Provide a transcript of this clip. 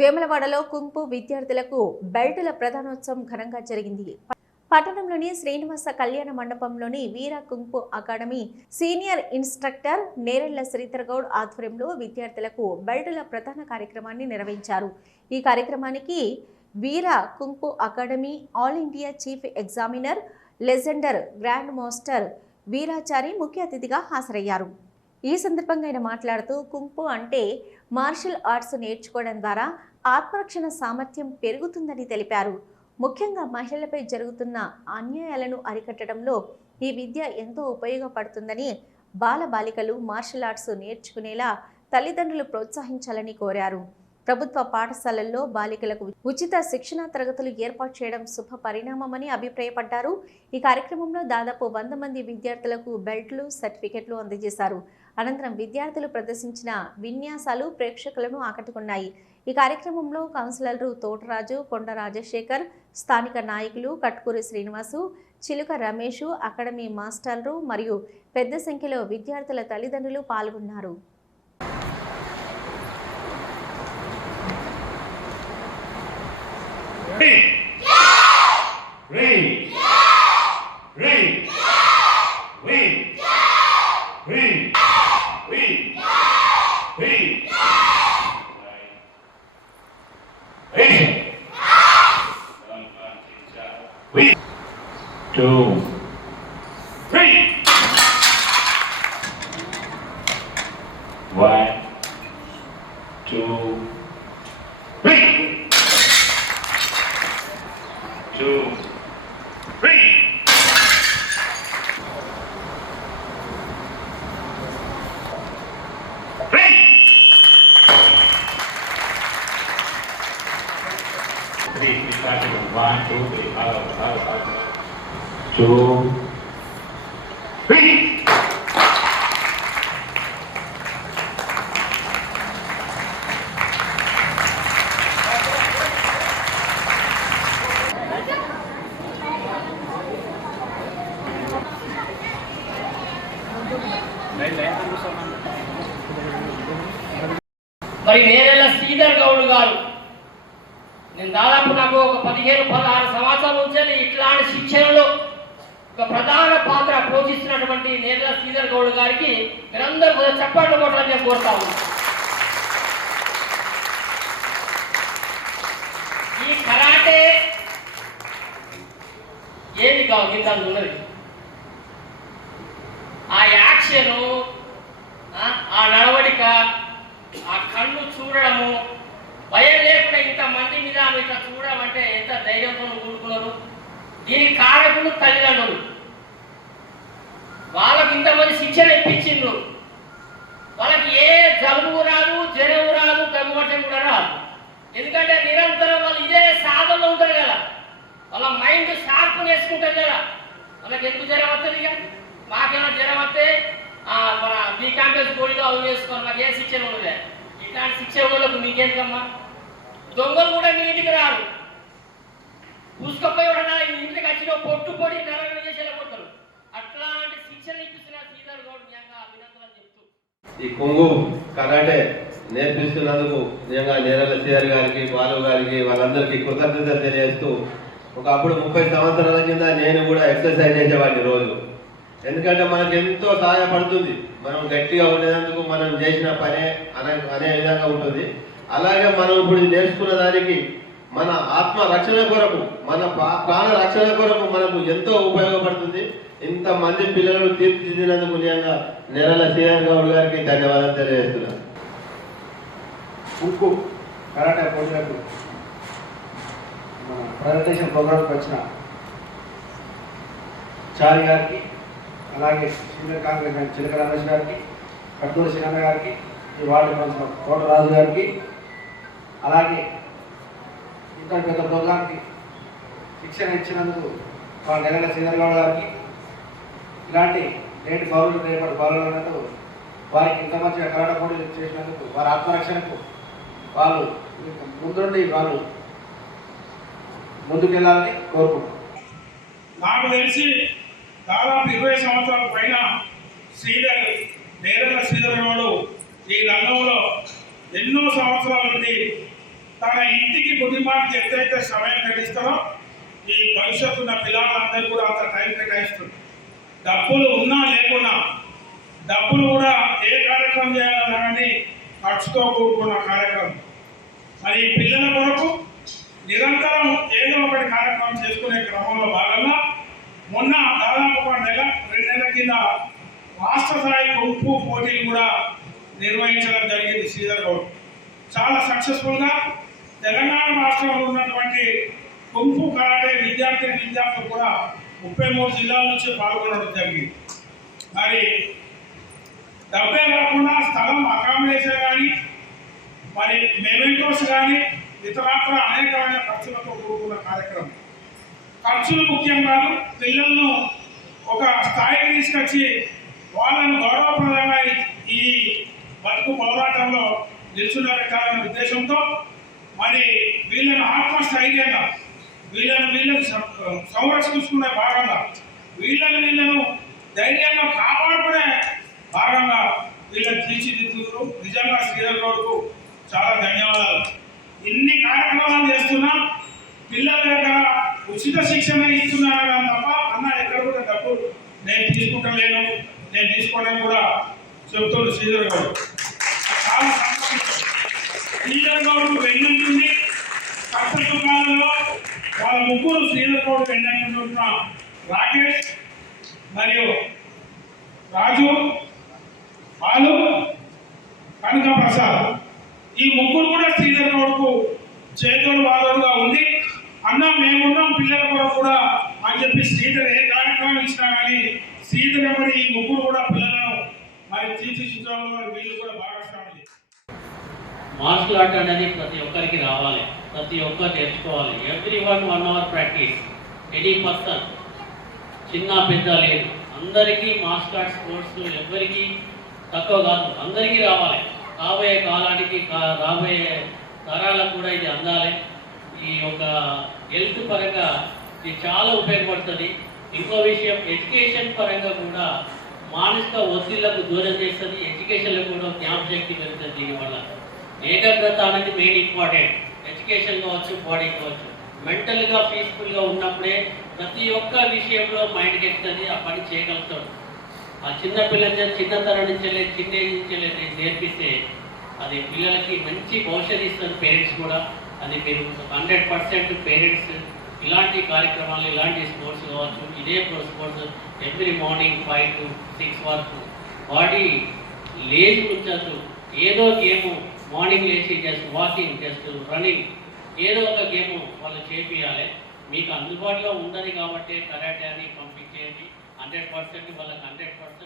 వేములవాడలో కుంపు విద్యార్థులకు బెల్టుల ప్రధానోత్సవం ఘనంగా జరిగింది. పట్టణంలోని శ్రీనివాస కళ్యాణ మండపంలోని Veera Kumpu academy senior instructor Nerella Sridhar Goud ఆధ్వర్యంలో విద్యార్థులకు బెల్టుల ప్రధాన కార్యక్రమాన్ని నిర్వహించారు. ఈ కార్యక్రమానికి Veera Kumpu academy all India chief examiner legend grand master Veerachari ముఖ్య అతిథిగా హాజరయ్యారు. ఈ సందర్భంగా ఆయన మాట్లాడుతూ కుంపు అంటే మార్షల్ ఆర్ట్స్ నేర్చుకోవడం ద్వారా ఆత్మరక్షణ సామర్థ్యం పెరుగుతుందని తెలిపారు. ముఖ్యంగా మహిళలపై జరుగుతున్న అన్యాయాలను అరికట్టడంలో ఈ విద్య ఎంతో ఉపయోగపడుతుందని, బాలబాలికలు మార్షల్ ఆర్ట్స్ నేర్చుకునేలా తల్లిదండ్రులు ప్రోత్సహించాలని కోరారు. ప్రభుత్వ పాఠశాలల్లో బాలికలకు ఉచిత శిక్షణా తరగతులు ఏర్పాటు చేయడం శుభ పరిణామమని అభిప్రాయపడ్డారు. ఈ కార్యక్రమంలో దాదాపు 100 మంది విద్యార్థులకు బెల్ట్లు, సర్టిఫికెట్లు అందజేశారు. అనంతరం విద్యార్థులు ప్రదర్శించిన విన్యాసాలు ప్రేక్షకులను ఆకట్టుకున్నాయి. ఈ కార్యక్రమంలో కౌన్సిలర్లు తోటరాజు, కొండ రాజశేఖర్, స్థానిక నాయకులు కట్కూరి శ్రీనివాసు, చిలుక రమేష్, అకాడమీ మాస్టర్లు మరియు పెద్ద సంఖ్యలో విద్యార్థుల తల్లిదండ్రులు పాల్గొన్నారు. మరి నేరెళ్ల శ్రీధర్ గౌడ్ గారు, నేను దాదాపు నాకు ఒక 15-16 సంవత్సరాల నుంచి ఇట్లాంటి శిక్షణలో ఒక ప్రధాన పాత్ర పోషిస్తున్నటువంటి నేరెళ్ల శ్రీధర్ గౌడ్ గారికి మీరందరూ కొంచెం చప్పట్లు కొట్టాలని నేను కోరుతా ఉన్నాను. ఈ కరాటే ఏది కావు ఇంత ఉన్నది, ఆ యాక్షను, ఆ నడవడిక, ఆ కళ్ళు చూడడము, భయం లేకుండా ఇంతమంది మీద ఇట్లా చూడడం అంటే ఎంత ధైర్యంతో కూడుకున్నారు. దీనికి కారకులు తల్లిదండ్రులు. వాళ్ళకి ఇంతమంది శిక్షణ ఇప్పించిండ్రు. వాళ్ళకి ఏ జలుబు రాదు, జ్వరం రాదు, దగ్గుమట్టం కూడా రాదు. ఎందుకంటే నిరంతరం వాళ్ళు ఇదే సాధనలో ఉంటారు కదా, వాళ్ళ మైండ్ షార్ప్ వేసుకుంటారు కదా. వాళ్ళకి ఎందుకు జ్వరం వస్తుంది? ఇక మాకేమైనా జ్వరం వస్తే మన బీ కాంప్లెక్స్ గోళీలో అవి వేసుకోవాలి, మాకు ఏ శిక్షణ ఉండదు. ఇట్లాంటి శిక్షణ వాళ్ళకు మీకేందుకమ్మా? దొంగలు కూడా మీ ఇంటికి రారు, పూసుకపోయి కూడా ఇంటికి వచ్చిన పొట్టు పొడి నరకం చేసి వెళ్ళిపోతారు. అట్లాంటి శిక్షణ ఇప్పిస్తున్న శ్రీధర్ గౌడ్ అభినందనలు చెప్తూ ఈ కొంగు కరాటే నేర్పిస్తున్నందుకు నిజంగా నేరెళ్ల శ్రీధర్ గారికి, బాలు గారికి, వాళ్ళందరికీ కృతజ్ఞతలు తెలియజేస్తూ, ఒకప్పుడు 30 సంవత్సరాల కింద నేను కూడా ఎక్సర్సైజ్ చేసేవాడిని రోజు. ఎందుకంటే మనకు ఎంతో సహాయపడుతుంది, మనం గట్టిగా ఉండేందుకు మనం చేసిన పనే అనే విధంగా ఉంటుంది. అలాగే మనం ఇప్పుడు నేర్చుకున్న దానికి మన ఆత్మ రక్షణ కొరకు, మన ప్రాణ రక్షణ కొరకు మనకు ఎంతో ఉపయోగపడుతుంది. ఇంతమంది పిల్లలు తీర్చిదిద్దినందుకు నిజంగా నేరెళ్ల శ్రీధర్ గౌడ్ గారికి ధన్యవాదాలు తెలియజేస్తున్నాను. కుంకు కరాటే పోటీలకు మన ప్రజెంటేషన్ ప్రోగ్రామ్కి వచ్చిన చారి గారికి, అలాగే సీనియర్ కాంగ్రెస్ చిలక రమేష్ గారికి, కట్టూరి శ్రీనన్న గారికి, ఈ వార్డు కౌన్సిలర్ తోటరాజు గారికి, అలాగే ఇంత పెద్ద ప్రోగ్రాంకి శిక్షణ ఇచ్చినందుకు మా నేరెళ్ల శ్రీధర్ గౌడ్ గారికి, ఇలాంటి నేటి పౌరులు రేపటి పౌరులకు వారికి ఇంత మంచిగా కరాటే పోటీలు చేసినందుకు, వారి ఆత్మరక్షణకు వాళ్ళు ముందుండి వాళ్ళు ముందుకెళ్ళాలని కోరుకుంటున్నాం. నాకు తెలిసి దాదాపు 20 సంవత్సరాల పైన నేరెళ్ల శ్రీధర్ గౌడ్ ఈ రంగంలో ఎన్నో సంవత్సరాల నుండి తన ఇంటికి కుటుంబానికి ఎంతైతే సమయం కేటాయిస్తారో ఈ భవిష్యత్తున్న పిల్లలందరూ కూడా అంత టైం కేటాయిస్తుంది. డబ్బులు ఉన్నా లేకున్నా డబ్బులు కూడా ఏ కార్యక్రమం చేయాలన్నా కానీ ఖర్చుతో కూడుకున్న కార్యక్రమం. మరి పిల్లల కొరకు నిరంతరం ఏదో ఒకటి కార్యక్రమం చేసుకునే క్రమంలో భాగంగా మొన్న దాదాపు 2 నెలల కింద రాష్ట్ర స్థాయి కుంఫు పోటీలు కూడా నిర్వహించడం జరిగింది శ్రీధర్ గౌడ్. చాలా సక్సెస్ఫుల్గా తెలంగాణ రాష్ట్రంలో ఉన్నటువంటి కుంఫు కరాటే విద్యార్థులు కూడా 33 జిల్లాల నుంచి పాల్గొనడం జరిగింది. మరి డబ్బే కాకుండా స్థలం అకామిడేషన్ కానీ మరి మెమెంటోస్ కానీ ఇతరత్ర అనేకమైన ఖర్చులతో కూడుకున్న కార్యక్రమం. ఖర్చులు ముఖ్యం కాదు, పిల్లలను ఒక స్థాయికి తీసుకొచ్చి వాళ్ళను గౌరవప్రదంగా ఈ బతుకు పోరాటంలో నిల్చున్నట్టాలనే ఉద్దేశంతో మరి వీళ్ళను ఆత్మస్థైర్యంగా వీళ్ళను సంరక్షించుకునే భాగంగా వీళ్ళను ధైర్యంగా కాపాడుకునే భాగంగా వీళ్ళని తీర్చిదిద్దుతూ నిజంగా శ్రీధర్ గౌడ్కు చాలా ధన్యవాదాలు. ఇన్ని కార్యక్రమాలు చేస్తున్నా పిల్లల దగ్గర ఉచిత శిక్షణ ఇస్తున్నారు కానీ తప్ప అన్న ఎక్కడ కూడా డబ్బు నేను తీసుకుంటలేను, నేను తీసుకోవడానికి కూడా చెప్తాడు శ్రీధర్ గౌడ్. చాలా సంతోషం. శ్రీధర్ గౌడ్ వెన్నంటుంది కష్టకాలంలో వాళ్ళ ముగ్గురు శ్రీధర్ గౌడ్ వెన్నంటున్న రాకేష్ మరియు రాజు బాలు కనక ప్రసాద్ ఈ ముగ్గురు కూడా శ్రీధర్ గౌడ్కు చేదోడు వాదోడుగా ఉంది. అన్న మేమున్నాం పిల్లల కొరకు కూడా అని చెప్పి శ్రీధర్ ఏ కార్యక్రమం ఇచ్చినా కానీ శ్రీధర్ మరి ఈ ముగ్గురు కూడా పిల్లలను మరి తీర్చిదిద్దడంలో వీళ్ళు కూడా భాగస్వాములు. మార్షల్ ఆర్ట్ అనేది ప్రతి ఒక్కరికి రావాలి, ప్రతి ఒక్కరు నేర్చుకోవాలి. ఎవ్రీ1 hour ప్రాక్టీస్. ఎనీ పర్సన్ చిన్న పెద్ద లేదు, అందరికీ మార్షల్ ఆర్ట్ స్పోర్ట్స్ ఎవరికి తక్కువ కాదు, అందరికీ రావాలి. రాబోయే కాలానికి రాబోయే తరాలకు కూడా ఇది అందాలి. ఈ యొక్క హెల్త్ పరంగా ఇది చాలా ఉపయోగపడుతుంది. ఇంకో విషయం ఎడ్యుకేషన్ పరంగా కూడా మానసిక ఒత్తిళ్లకు దూరం చేస్తుంది, ఎడ్యుకేషన్లో కూడా జ్ఞాపశక్తి పెరుగుతుంది. దీనివల్ల ఏకాగ్రత అనేది మెయిన్ ఇంపార్టెంట్. ఎడ్యుకేషన్ కావచ్చు, బాడీ కావచ్చు. మెంటల్గా పీస్ఫుల్గా ఉన్నప్పుడే ప్రతి ఒక్క విషయంలో మైండ్కి ఎక్కుతుంది, ఆ పని చేయగలుగుతాడు. ఆ చిన్నతనం నుంచి చిన్న ఏజ్ నుంచి నేర్పిస్తే అది పిల్లలకి మంచి భవిష్యత్తు ఇస్తుంది. పేరెంట్స్ కూడా అది మీరు 100% పేరెంట్స్ ఇలాంటి కార్యక్రమాలు, ఇలాంటి స్పోర్ట్స్ కావచ్చు, ఇదే స్పోర్ట్స్ ఎవ్రీ మార్నింగ్ 5 to 6 వరకు బాడీ లేచి ఉంచచ్చు. ఏదో గేము మార్నింగ్ లేచి జస్ట్ వాకింగ్, జస్ట్ రన్నింగ్, ఏదో ఒక గేము వాళ్ళు చేపియాలి. మీకు అందుబాటులో ఉన్నది కాబట్టి కరాటే అని పంపించేయండి. 100% వాళ్ళకి 100%